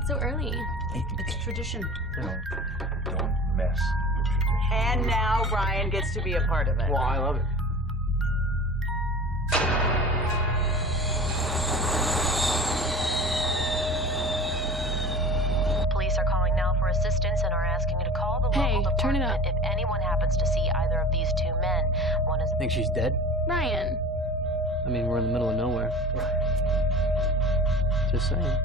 It's so early. It's tradition. Don't mess with tradition. And now Ryan gets to be a part of it. Well, I love it. Police are calling now for assistance and are asking you to call the local department turn it up. if anyone happens to see either of these two men. One is... Think she's dead? Ryan. I mean, we're in the middle of nowhere. Just saying.